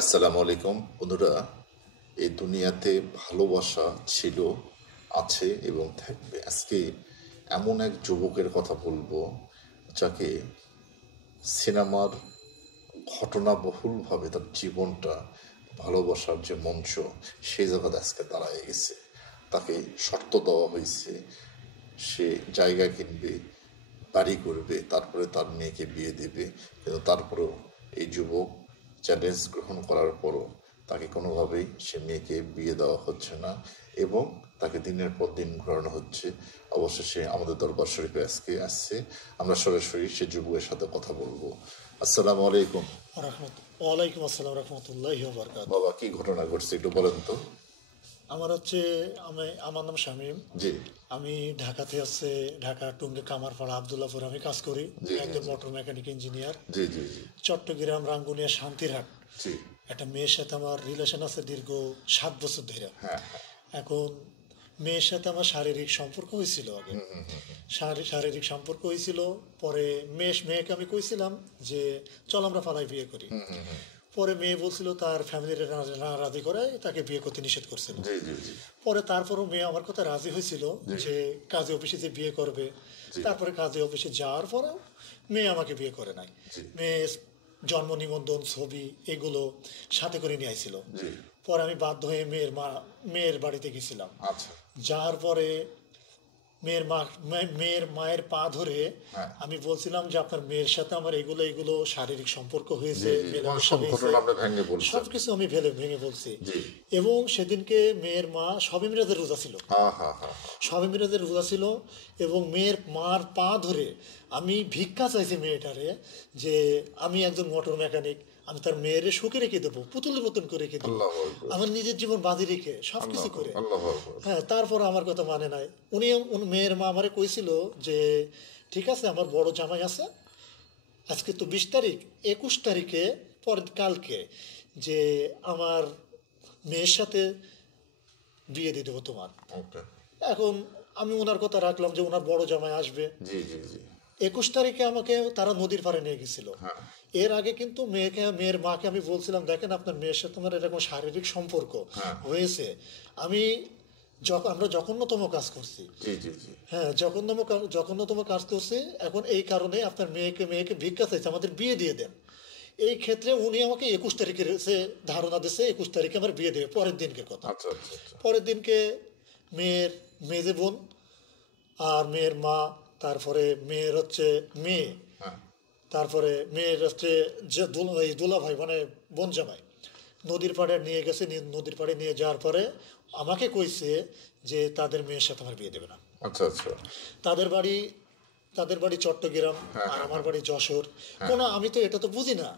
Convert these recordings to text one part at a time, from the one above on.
আসসালামু আলাইকুম বন্ধুরা। এই দুনিয়াতে ভালোবাসা ছিল, আছে এবং থাকবে। আজকে এমন এক যুবকের কথা বলবো যাকে সিনেমার ঘটনাবহুলভাবে তার জীবনটা ভালোবাসার যে মঞ্চ সেই জায়গাতে আজকে দাঁড়ায় গেছে। তাকে শর্ত দেওয়া হয়েছে, সে জায়গা কিনবে, বাড়ি করবে, তারপরে তার মেয়েকে বিয়ে দেবে। কিন্তু তারপরেও এই যুবক চ্যালেঞ্জ গ্রহণ করার পরও তাকে কোনোভাবেই সে মেয়েকে বিয়ে দেওয়া হচ্ছে না এবং তাকে দিনের পর দিন ঘোরানো হচ্ছে। অবশেষে আমাদের দরবার শরীফে আজকে আসছে, আমরা সরাসরি সে যুবকের সাথে কথা বলবো। আসসালামু আলাইকুম। ওয়ালাইকুম আসসালাম রহমতুল্লাহি ওয়া বারাকাতুহু। বাবা, কি ঘটনা ঘটছে একটু বলেন তো। আমার নাম শামীম। জি আমি ঢাকাতে ঢাকা টুঙ্গে কামারপাড়া আবদুল্লাপুর আমি কাজ করি। জি একজন মোটর মেকানিক ইঞ্জিনিয়ার। জি জি জি চট্টগ্রাম রাঙ্গুনিয়া শান্তিরহাট জি একটা মেয়ের সাথে আমার রিলেশন আছে দীর্ঘ 7 বছর ধরে। হ্যাঁ এখন মেয়ের সাথে আমার শারীরিক সম্পর্ক হয়েছিল আগে। শারীরিক সম্পর্ক হয়েছিল, পরে মেয়েকে আমি কইছিলাম যে চল আমরা পালাই বিয়ে করি। পরে মেয়ে বলছিল তার ফ্যামিলির না রাজি করায় তাকে বিয়ে করতে নিষেধ করছিল। জি জি জি পরে তারপরও মেয়ে আমার কথা রাজি হয়েছিল যে কাজী অফিসে যে বিয়ে করবে। তারপরে কাজী অফিসে যাওয়ার পরেও মেয়ে আমাকে বিয়ে করে নাই। জি মেয়ে জন্ম নিবন্ধন ছবি এগুলো সাথে করে নিয়ে আইছিল। জি পরে আমি বাধ্য হয়ে মেয়ের বাড়িতে গেছিলাম। আচ্ছা যাওয়ার পরে মেয়ের মায়ের পা ধরে হ্যাঁ আমি বলছিলাম যে আপনার মেয়ের সাথে আমার এগুলো এগুলো শারীরিক সম্পর্ক হয়েছে, জি জি মেলামেশা সব হয়েছে, ঘটনা আপনি ভেঙে বলছেন। সবকিছু আমি ভেঙে বলছি। জি এবং সেদিনকে মেয়ের মা সবে মিরাজের রোজা ছিল। হা হা হা সবে মিরাজের রোজা ছিল এবং মেয়ের মার পা ধরে আমি ভিক্ষা চাইছি মেয়েটারে যে আমি একজন মোটর মেকানিক, আমি তার মেয়েরে সুখে রেখে দেবো, পুতুলের মতন করে রেখে দেবো, আল্লাহু আকবার আমার নিজের জীবন বাজি রেখে সবকিছু করে। আল্লাহু আকবার। হ্যাঁ, তারপর আমার কথা মানে নাই। মেয়ের মা আমারে কইছিল যে ঠিক আছে আমার বড় জামাই আছে, আজকে তো 20 তারিখ, 21 তারিখে পরের কালকে যে আমার মেয়ের সাথে বিয়ে দিয়ে দেবো তোমার। ওকে এখন আমি ওনার কথা রাখলাম যে ওনার বড় জামাই আসবে। জি জি জি 21 তারিখে আমাকে তারা নদীর পাড়ে নিয়ে গেছিল। হ্যাঁ এর আগে কিন্তু মেয়ের মাকে আমি বলছিলাম দেখেন আপনার মেয়ের সাথে আমার এরকম শারীরিক সম্পর্ক হ্যাঁ হয়েছে। আমি আমরা জঘন্যতম কাজ করছি। জি জি জি হ্যাঁ, জঘন্যতম কাজ করছি। এখন এই কারণে আপনার মেয়েকে ভিক্ষা চাইছে, আমাদের বিয়ে দিয়ে দেন। এই ক্ষেত্রে উনি আমাকে 21 তারিখের ধারণা দিচ্ছে 21 তারিখে আমার বিয়ে দেবে, পরের দিনকের কথা। আচ্ছা আচ্ছা আচ্ছা পরের দিনকে মেয়ের মেজে বোন আর মেয়ের মা, তারপরে মেয়ের হচ্ছে মেয়ে, হ্যাঁ তারপরে মেয়ের হচ্ছে যে দুলা ভাই মানে বোন জামাই নদীর পাড়ে নিয়ে গেছে। নদীর পাড়ে নিয়ে যাওয়ার পরে আমাকে কইছে যে তাদের মেয়ের সাথে আমার বিয়ে দেবে না। আচ্ছা আচ্ছা তাদের বাড়ি তাদের বাড়ি চট্টগ্রাম হ্যাঁ আর হ্যাঁ আমার বাড়ি যশোর। কোনো আমি তো এটা তো বুঝি না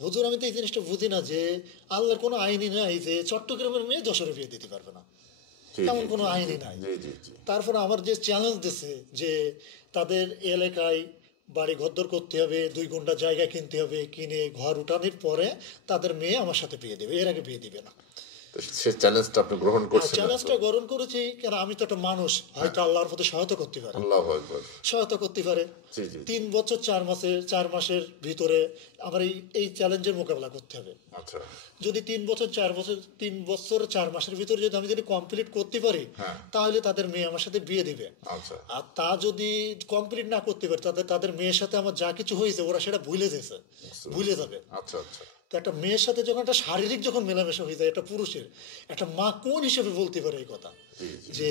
হুজুর, আমি তো এই জিনিসটা বুঝি না যে আল্লাহর কোনো আইনই নাই যে চট্টগ্রামের মেয়ে যশোরে বিয়ে দিতে পারবে না, জি জি তেমন কোনো জি আইনই নাই। জি জি জি তারপর আমার যে চ্যালেঞ্জ দিছে যে তাদের এলাকায় বাড়ি ঘরদর করতে হবে, 2 ঘন্টা জায়গা কিনতে হবে, কিনে ঘর উঠানোর পরে তাদের মেয়ে আমার সাথে বিয়ে দেবে, এর আগে বিয়ে দিবে না। তো সে চ্যালেঞ্জটা আপনি গ্রহণ করছেন না তো? চ্যালেঞ্জটা গ্রহণ করেছি কেন, আমি তো একটা মানুষ, হয়তো আল্লাহর প্রতি সহায়তা করতে পারে। আল্লাহু আকবার। সহায়তা করতে পারে। জি জি 3 বছর 4 মাসের ভিতরে আমার এই চ্যালেঞ্জের মোকাবেলা করতে হবে। আচ্ছা যদি 3 বছর 4 মাসের ভিতরে যদি আমি কমপ্লিট করতে পারি, হ্যাঁ তাহলে তাদের মেয়ে আমার সাথে বিয়ে দিবে। আচ্ছা আর তা যদি কমপ্লিট না করতে পারে, তাদের মেয়ের সাথে আমার যা কিছু হয়েছে ওরা সেটা ভুলে যাবে। আচ্ছা আচ্ছা তো একটা মেয়ের সাথে যখন একটা শারীরিক যখন মেলামেশা হয়ে যায় একটা পুরুষের, একটা মা কোন হিসেবে বলতে পারে এই কথা জি জি যে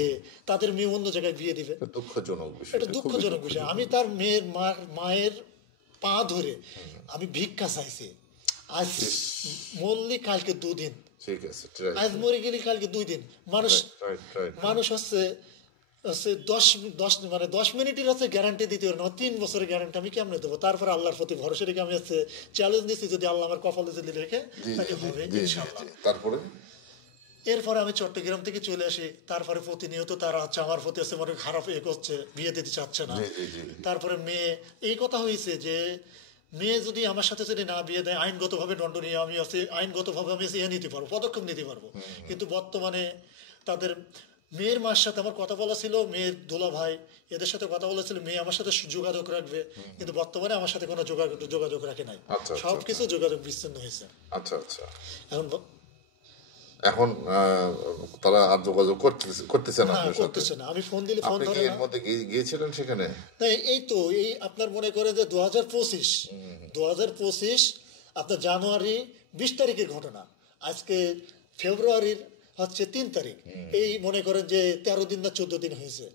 তাদের মেয়ে অন্য জায়গায় বিয়ে দিবে? এটা দুঃখজনক বিষয়, এটা দুঃখজনক বিষয়। আমি তার মায়ের পা ধরে আমি ভিক্ষা চাইছি। আজ মরলি কালকে 2 দিন, ঠিক আছে রাইট আজ মরে গেলি কালকে 2 দিন। মানুষ রাইট রাইট মানুষ হচ্ছে হচ্ছে 10 মিনিটের হচ্ছে গ্যারান্টি দিতে পারে না, 3 বছরের গ্যারান্টি আমি কেমনে দেবো? তারপরে আল্লাহর প্রতি ভরসা রেখে আমি হচ্ছে চ্যালেঞ্জ দিচ্ছি যদি আল্লাহ আমার কপালে যদি রেখে জি তাকে জি হবে জি ইনশাআল্লাহ। জি তারপরে এরপরে আমি চট্টগ্রাম থেকে চলে আসি। তারপরে প্রতিনিয়ত তারা হচ্ছে আমার প্রতি হচ্ছে মনে খারাপ করছে, বিয়ে দিতে চাচ্ছে না। জি জি জি তারপরে মেয়ে, এই কথা হয়েছে যে মেয়ে যদি আমার সাথে যদি না বিয়ে দেয় আইনগতভাবে দণ্ডনীয়, আইনগতভাবে আমি নিতে পারবো, পদক্ষেপ নিতে পারবো। কিন্তু বর্তমানে তাদের মেয়ের মার সাথে আমার কথা বলা ছিল, মেয়ের দোলা ভাই এদের সাথে কথা বলেছিল, মেয়ে আমার সাথে যোগাযোগ রাখবে, কিন্তু বর্তমানে আমার সাথে কোনো যোগাযোগ রাখে নাই। আচ্ছা আচ্ছা সব আচ্ছা কিছু যোগাযোগ বিচ্ছিন্ন হয়েছে। আচ্ছা আচ্ছা। এখন এখন তারা আর যোগাযোগ করতেছে না না, আপনার সাথে? করতেছে না, আমি ফোন দিলে ফোন আপনি কি ধরে এর না। মধ্যে গিয়েছিলেন সেখানে? না, এই তো এই আপনার মনে করে যে 2025 আপনার জানুয়ারি 20 তারিখের ঘটনা, আজকে ফেব্রুয়ারির হচ্ছে 3 তারিখ, এই মনে করেন যে 13 দিন না 14 দিন হয়েছে।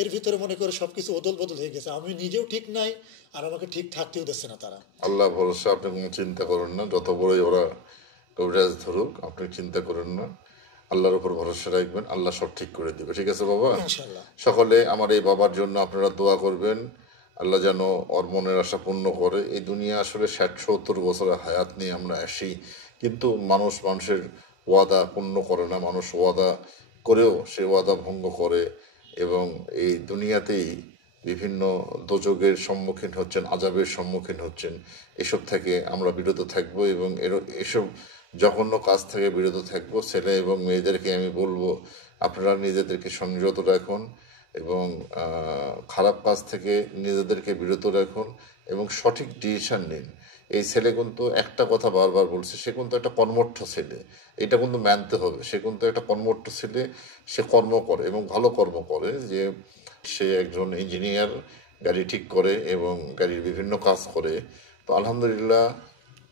এর ভিতরে মনে করে সবকিছু ওদল বদল হয়ে গেছে, আমি নিজেও ঠিক নাই, আর আমাকে ঠিক থাকতেও দিচ্ছে না তারা। আল্লাহ ভরসা, আপনি কোনো চিন্তা করেন না, যত বড়ই ওরা কবিরাজ ধরুক আপনি চিন্তা করেন না, আল্লাহর উপর ভরসা রাখবেন, আল্লাহ সব ঠিক করে দেবে। ঠিক আছে বাবা? ইনশাল্লাহ। সকলে আমার এই বাবার জন্য আপনারা দোয়া করবেন, আল্লাহ যেন ওর মনের আশা পূর্ণ করে। এই দুনিয়া আসলে 60-70 বছরের হায়াত নিয়ে আমরা আসি, কিন্তু মানুষের ওয়াদা পূর্ণ করে না, মানুষ ওয়াদা করেও সে ওয়াদা ভঙ্গ করে, এবং এই দুনিয়াতেই বিভিন্ন দোজগের সম্মুখীন হচ্ছেন, আযাবের সম্মুখীন হচ্ছেন। এসব থেকে আমরা বিরত থাকবো, এবং এসব জঘন্য কাজ থেকে বিরত থাকবো। ছেলে এবং মেয়েদেরকে আমি বলবো, আপনারা নিজেদেরকে সংযত রাখুন, এবং খারাপ কাজ থেকে নিজেদেরকে বিরত রাখুন, এবং সঠিক ডিসিশন নিন। এই ছেলে কিন্তু একটা কথা বারবার বলছে, সে কিন্তু একটা কর্মঠ ছেলে, এটা কিন্তু মানতে হবে। সে কিন্তু একটা কর্মঠ ছেলে, সে কর্ম করে এবং ভালো কর্ম করে। যে সে একজন ইঞ্জিনিয়ার, গাড়ি ঠিক করে এবং গাড়ির বিভিন্ন কাজ করে। তো আলহামদুলিল্লাহ,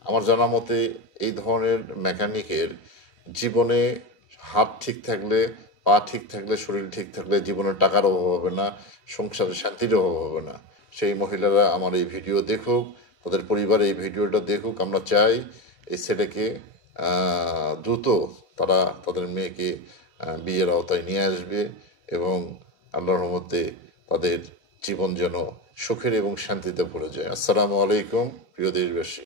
আমার জানা মতে এই ধরনের মেকানিকের জীবনে হাত ঠিক থাকলে, পা ঠিক থাকলে, শরীর ঠিক থাকলে জীবনে টাকার অভাব হবে না, সংসারে শান্তির অভাব হবে না। সেই মহিলারা আমার এই ভিডিও দেখুক, তাদের পরিবার এই ভিডিওটা দেখুক। আমরা চাই এই ছেলেকে দ্রুত তারা তাদের মেয়েকে বিয়ের আওতায় নিয়ে আসবে, এবং আল্লাহর রহমতে তাদের জীবন যেন সুখের এবং শান্তিতে ভরে যায়। আসসালামু আলাইকুম প্রিয় দেশবাসী।